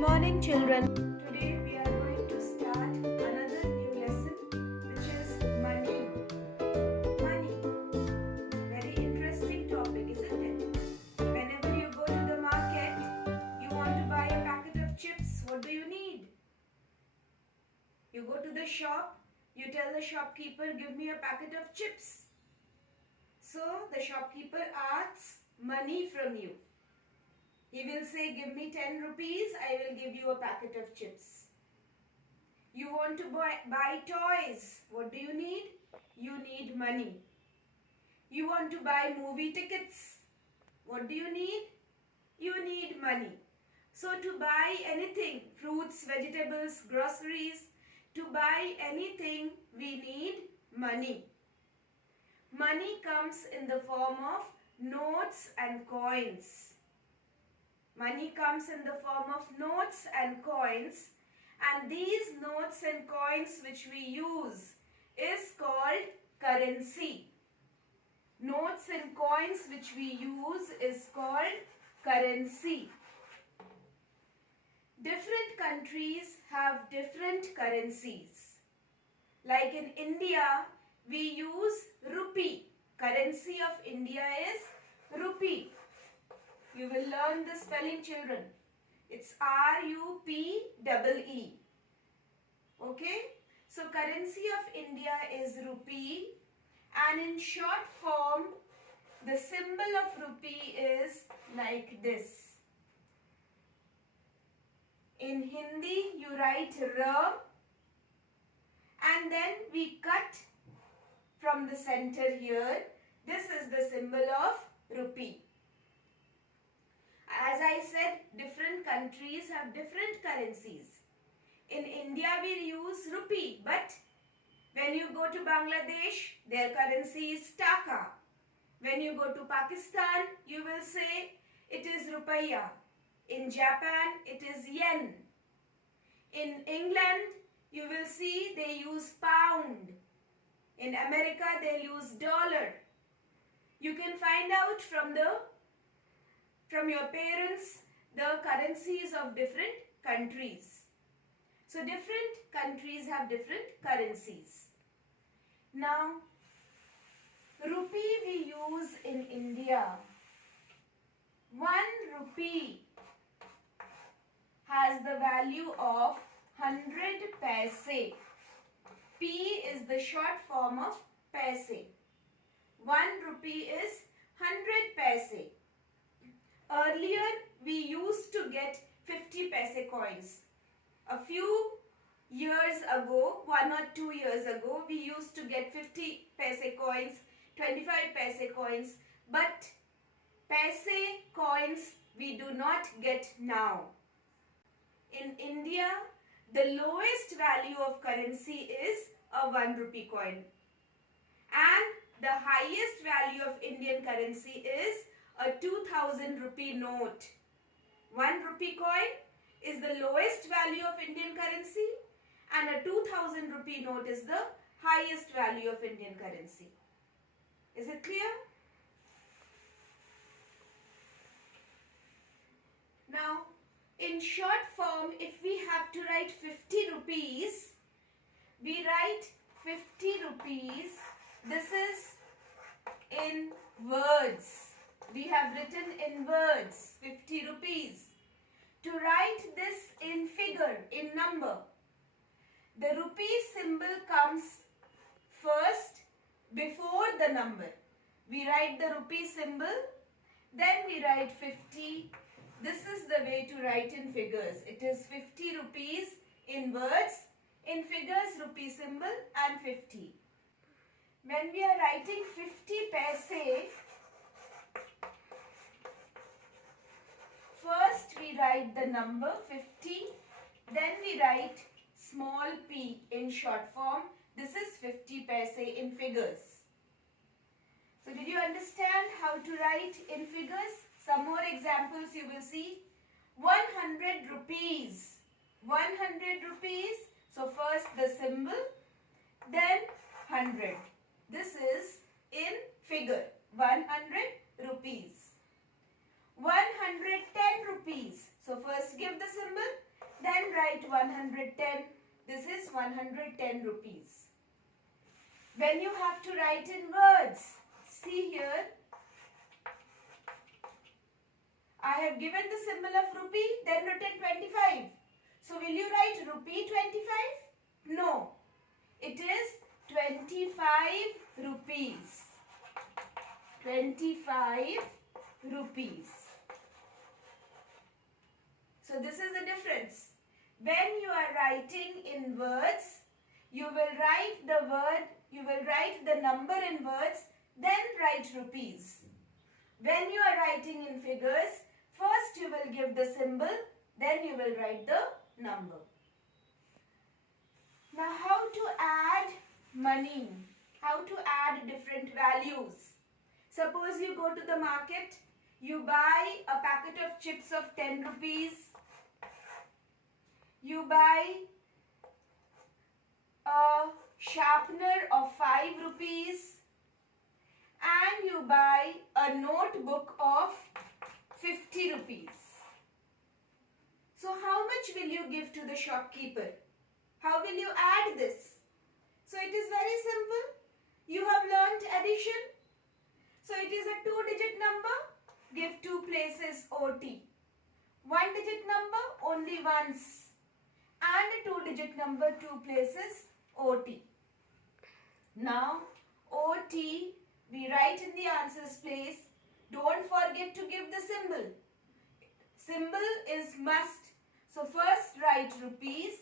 morning, children. Today we are going to start another new lesson, which is money. Money. Very interesting topic, isn't it? Whenever you go to the market, you want to buy a packet of chips. What do you need? You go to the shop, you tell the shopkeeper, give me a packet of chips. So the shopkeeper asks money from you. He will say, give me 10 rupees, I will give you a packet of chips. You want to buy toys. What do you need? You need money. You want to buy movie tickets. What do you need? You need money. So to buy anything, fruits, vegetables, groceries, to buy anything, we need money. Money comes in the form of notes and coins. Money comes in the form of notes and coins, and these notes and coins which we use is called currency. Notes and coins which we use is called currency. Different countries have different currencies. Like in India, we use rupee. Currency of India is rupee. You will learn the spelling, children. It's R-U-P-E-E. Okay? So currency of India is rupee, and in short form, the symbol of rupee is like this. In Hindi, you write R, and then we cut from the center here. This is the symbol of rupee. As I said, different countries have different currencies. In India, we use rupee, but when you go to Bangladesh, their currency is taka. When you go to Pakistan, you will say it is rupiah. In Japan, it is yen. In England, you will see they use pound. In America, they use dollar. You can find out from your parents the currencies of different countries. So different countries have different currencies. Now, rupee we use in India. 1 rupee has the value of 100 paise. P is the short form of paise. 1 rupee is 100 paise. Earlier, we used to get 50 paise coins. A few years ago, 1 or 2 years ago, we used to get 50 paise coins, 25 paise coins. But paise coins we do not get now. In India, the lowest value of currency is a 1 rupee coin. And the highest value of Indian currency is a 2000 rupee note. 1 rupee coin is the lowest value of Indian currency, and a 2000 rupee note is the highest value of Indian currency. Is it clear? Now, in short form, if we have to write 50 rupees, we write 50 rupees. This is in words. We have written in words 50 rupees. To write this in figure, in number, the rupee symbol comes first before the number. We write the rupee symbol, then we write 50. This is the way to write in figures. It is 50 rupees in words, in figures rupee symbol and 50. When we are writing 50 paise, first we write the number 50, then we write small p in short form. This is 50 paise in figures. So did you understand how to write in figures? Some more examples you will see. 100 rupees. 100 rupees. So first the symbol, then 100. This is in figure. 100 rupees. 110 rupees. So first give the symbol, write 110. This is 110 rupees. When you have to write in words, see here, I have given the symbol of rupee, then written 25. So will you write rupee 25? No. It is 25 rupees. 25 rupees. So this is the difference. When you are writing in words, you will write the word, you will write the number in words, then write rupees. When you are writing in figures, first you will give the symbol, then you will write the number. Now how to add money? How to add different values? Suppose you go to the market, you buy a packet of chips of 10 rupees. You buy a sharpener of 5 rupees. And you buy a notebook of 50 rupees. So how much will you give to the shopkeeper? How will you add this? So it is very simple. You have learnt addition. So it is a 2-digit number. Give 2 places OT. 1-digit number only once. And a 2-digit number 2 places OT. Now OT we write in the answers place. Don't forget to give the symbol. Symbol is must. So first write rupees,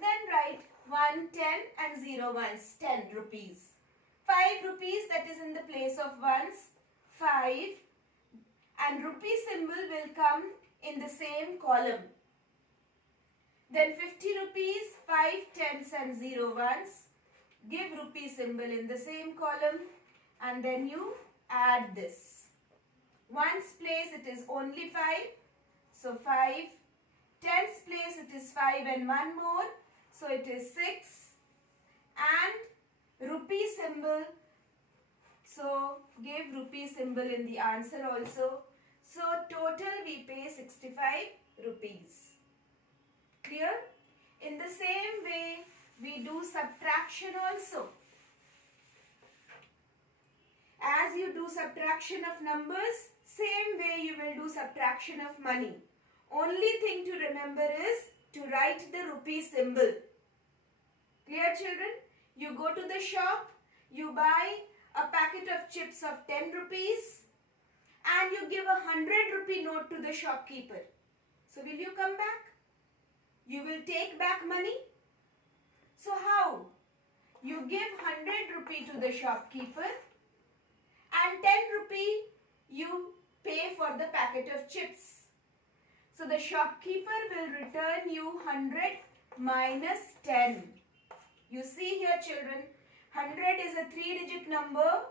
then write 1, 10 and 0 ones, 10 rupees. 5 rupees, that is in the place of ones, 5, and rupee symbol will come in the same column. Then 50 rupees, 5 tens and 0 ones. Give rupee symbol in the same column and then you add this. Ones place it is only 5. So 5. Tens place it is 5 and 1 more. So it is 6. And rupee symbol. So give rupee symbol in the answer also. So total we pay 65 rupees. Clear? In the same way we do subtraction also. As you do subtraction of numbers, same way you will do subtraction of money. Only thing to remember is to write the rupee symbol. Clear, children? You go to the shop, you buy a packet of chips of 10 rupees and you give a 100 rupee note to the shopkeeper. So will you come back? You will take back money? So how? You give 100 rupee to the shopkeeper and 10 rupee you pay for the packet of chips. So the shopkeeper will return you 100 minus 10. You see here, children, 100 is a 3-digit number.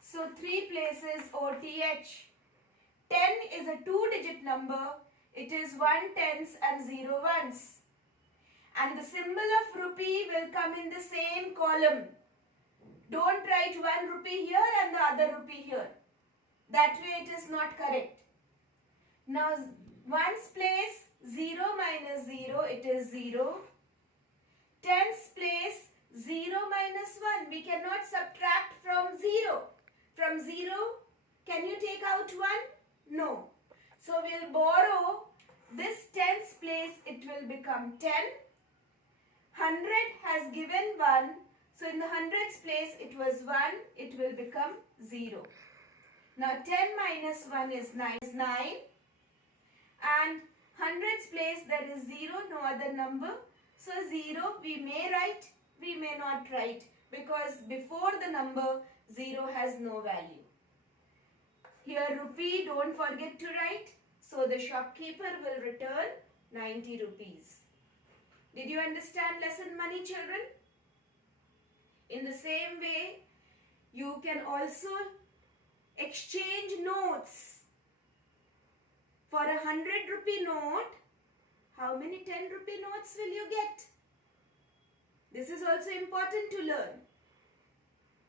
So 3 places OTH. 10 is a 2-digit number. It is 1 tens and 0 ones. And the symbol of rupee will come in the same column. Don't write 1 rupee here and the other rupee here. That way it is not correct. Now ones place 0 minus 0, it is 0. Tens place 0 minus 1. We cannot subtract from 0. From 0, can you take out 1? No. So we'll borrow this tens place, it will become 10. 100 has given 1. So in the hundreds place it was 1, it will become 0. Now 10 minus 1 is 9. And hundreds place there is 0, no other number. So 0 we may write, we may not write because before the number 0 has no value. Here rupee don't forget to write. So the shopkeeper will return 90 rupees. Did you understand lesson money, children? In the same way, you can also exchange notes. For a 100 rupee note, how many 10 rupee notes will you get? This is also important to learn.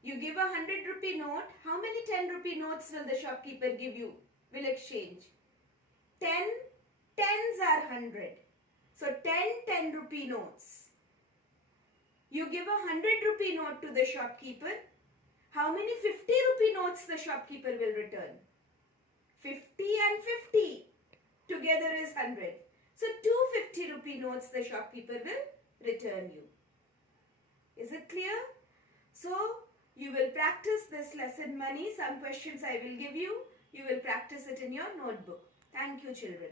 You give a 100 rupee note, how many 10 rupee notes will the shopkeeper give you? Will exchange. 10 tens are 100. So 10 rupee notes. You give a 100 rupee note to the shopkeeper. How many 50 rupee notes the shopkeeper will return? 50 and 50 together is 100. So 250 rupee notes the shopkeeper will return you. Is it clear? So you will practice this lesson money. Some questions I will give you. You will practice it in your notebook. Thank you, children.